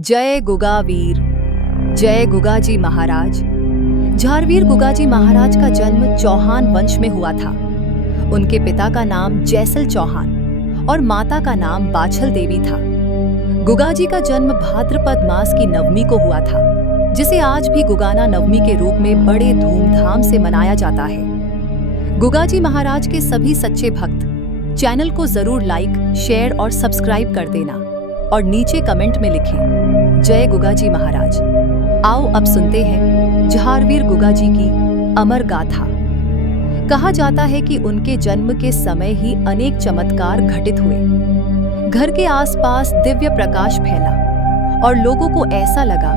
जय गुगावीर। जय गुगाजी महाराज। झारवीर गुगाजी महाराज का जन्म चौहान वंश में हुआ था। उनके पिता का नाम जैसल चौहान और माता का नाम बाछल देवी था। गुगाजी का जन्म भाद्रपद मास की नवमी को हुआ था, जिसे आज भी गुगाना नवमी के रूप में बड़े धूमधाम से मनाया जाता है। गुगाजी महाराज के सभी सच्चे भक्त चैनल को जरूर लाइक, शेयर और सब्सक्राइब कर देना और नीचे कमेंट में लिखें जय गुगाजी महाराज। आओ अब सुनते हैं झारवीर गुगाजी की अमर गाथा। कहा जाता है कि उनके जन्म के समय ही अनेक चमत्कार घटित हुए। घर के आसपास दिव्य प्रकाश फैला और लोगों को ऐसा लगा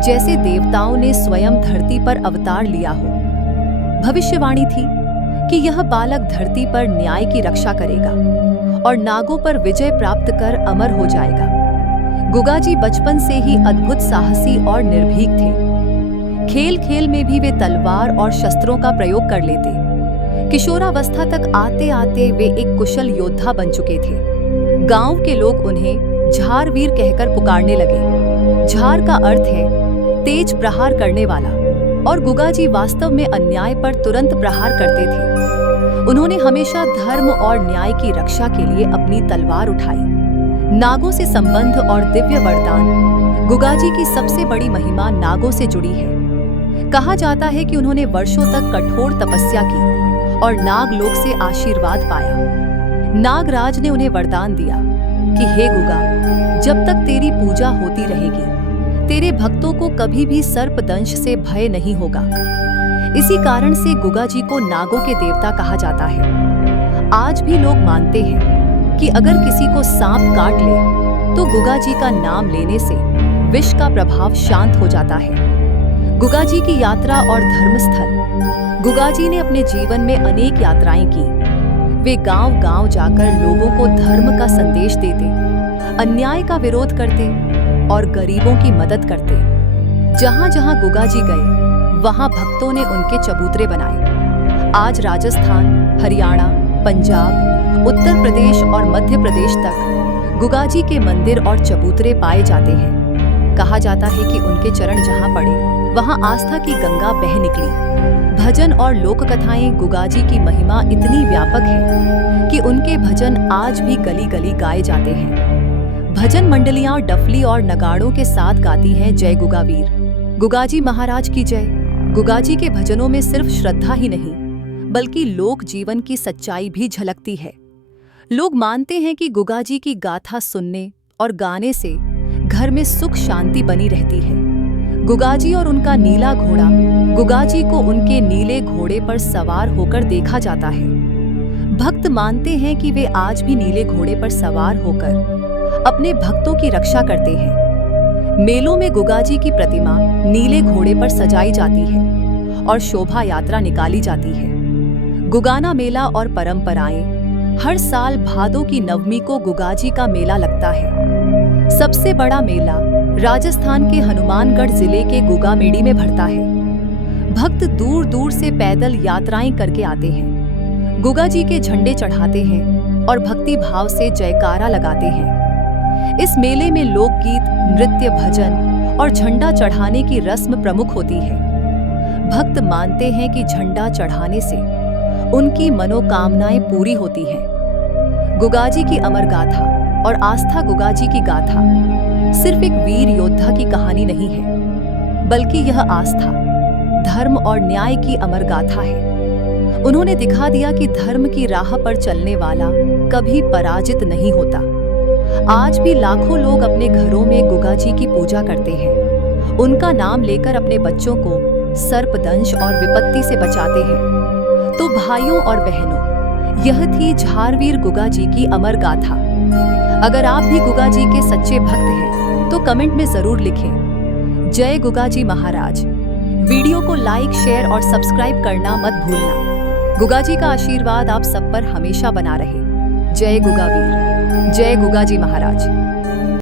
जैसे देवताओं ने स्वयं धरती पर अवतार लिया हो। भविष्यवाणी थी कि यह बालक धरती पर न्याय की रक्षा करेगा और नागों पर विजय प्राप्त कर अमर हो जाएगा। गुगाजी बचपन से ही अद्भुत साहसी और निर्भीक थे। खेल खेल में भी वे तलवार और शस्त्रों का प्रयोग कर लेते। किशोरावस्था तक आते आते वे एक कुशल योद्धा बन चुके थे। गांव के लोग उन्हें झारवीर कहकर पुकारने लगे। झार का अर्थ है तेज प्रहार करने वाला और गुगाजी वास्तव में अन्याय पर तुरंत प्रहार करते थे। उन्होंने हमेशा धर्म और न्याय की रक्षा के लिए अपनी तलवार उठाई। नागों से संबंध और दिव्य वरदान। गुगाजी की सबसे बड़ी महिमा नागों से जुड़ी है। कहा जाता है कि उन्होंने वर्षों तक कठोर तपस्या की और नागलोक से आशीर्वाद पाया। नागराज ने उन्हें वरदान दिया कि हे गुगा, जब तक तेरी पूजा होती रहेगी तेरे भक्तों को कभी भी सर्पदंश से भय नहीं होगा। इसी कारण से गुगाजी को नागों के देवता कहा जाता है। आज भी लोग मानते हैं कि अगर किसी को सांप काट ले तो गुगाजी का नाम लेने से विष का प्रभाव शांत हो जाता है। गुगाजी की यात्रा और धर्मस्थल। गुगाजी ने अपने जीवन में अनेक यात्राएं की। वे गांव-गांव जाकर लोगों को धर्म का संदेश देते, अन्याय का विरोध करते और गरीबों की मदद करते। जहां-जहां गुगाजी गए वहां भक्तों ने उनके चबूतरे बनाए। आज राजस्थान, हरियाणा, पंजाब, उत्तर प्रदेश और मध्य प्रदेश तक गुगाजी के मंदिर और चबूतरे पाए जाते हैं। कहा जाता है कि उनके चरण जहां पड़े वहां आस्था की गंगा बह निकली। भजन और लोक कथाएं। गुगाजी की महिमा इतनी व्यापक है कि उनके भजन आज भी गली-गली गाए जाते हैं। भजन मंडलियां डफली और नगाड़ों के साथ गाती हैं जय गुगावीर। गुगाजी महाराज की जय। गुगाजी के भजनों में सिर्फ श्रद्धा ही नहीं बल्कि लोक जीवन की सच्चाई भी झलकती है। लोग मानते हैं कि गुगाजी की गाथा सुनने और गाने से घर में सुख शांति बनी रहती है। गुगाजी और उनका नीला घोड़ा। गुगाजी को उनके नीले घोड़े पर सवार होकर देखा जाता है। भक्त मानते हैं कि वे आज भी नीले घोड़े पर सवार होकर अपने भक्तों की रक्षा करते हैं। मेलों में गुगाजी की प्रतिमा नीले घोड़े पर सजाई जाती है और शोभा यात्रा निकाली जाती है। गुगाना मेला और परंपराएं। हर साल भादों की नवमी को गुगाजी का मेला लगता है। सबसे बड़ा मेला राजस्थान के हनुमानगढ़ जिले के गुगामेड़ी में भरता है। भक्त दूर दूर से पैदल यात्राएं करके आते हैं, गुगाजी के झंडे चढ़ाते हैं और भक्ति भाव से जयकारा लगाते हैं। इस मेले में लोकगीत, नृत्य, भजन और झंडा चढ़ाने की रस्म प्रमुख होती है। भक्त मानते हैं कि झंडा चढ़ाने से उनकी मनोकामनाएं पूरी होती हैं। गुगाजी की अमर गाथा और आस्था। गुगाजी की गाथा सिर्फ एक वीर योद्धा की कहानी नहीं है, बल्कि यह आस्था, धर्म और न्याय की अमर गाथा है। उन्होंने दिखा दिया कि धर्म की राह पर चलने वाला कभी पराजित नहीं होता। आज भी लाखों लोग अपने घरों में गुगाजी की पूजा करते हैं। उनका नाम लेकर अपने बच्चों को सर्पदंश और विपत्ति से बचाते हैं। तो भाइयों और बहनों, यह थी झारवीर गुगाजी की अमर गाथा। अगर आप भी गुगाजी के सच्चे भक्त हैं तो कमेंट में जरूर लिखें जय गुगाजी महाराज। वीडियो को लाइक, शेयर और सब्सक्राइब करना मत भूलना। गुगाजी का आशीर्वाद आप सब पर हमेशा बना रहे। जय गुगावीर। जय गुगाजी महाराज।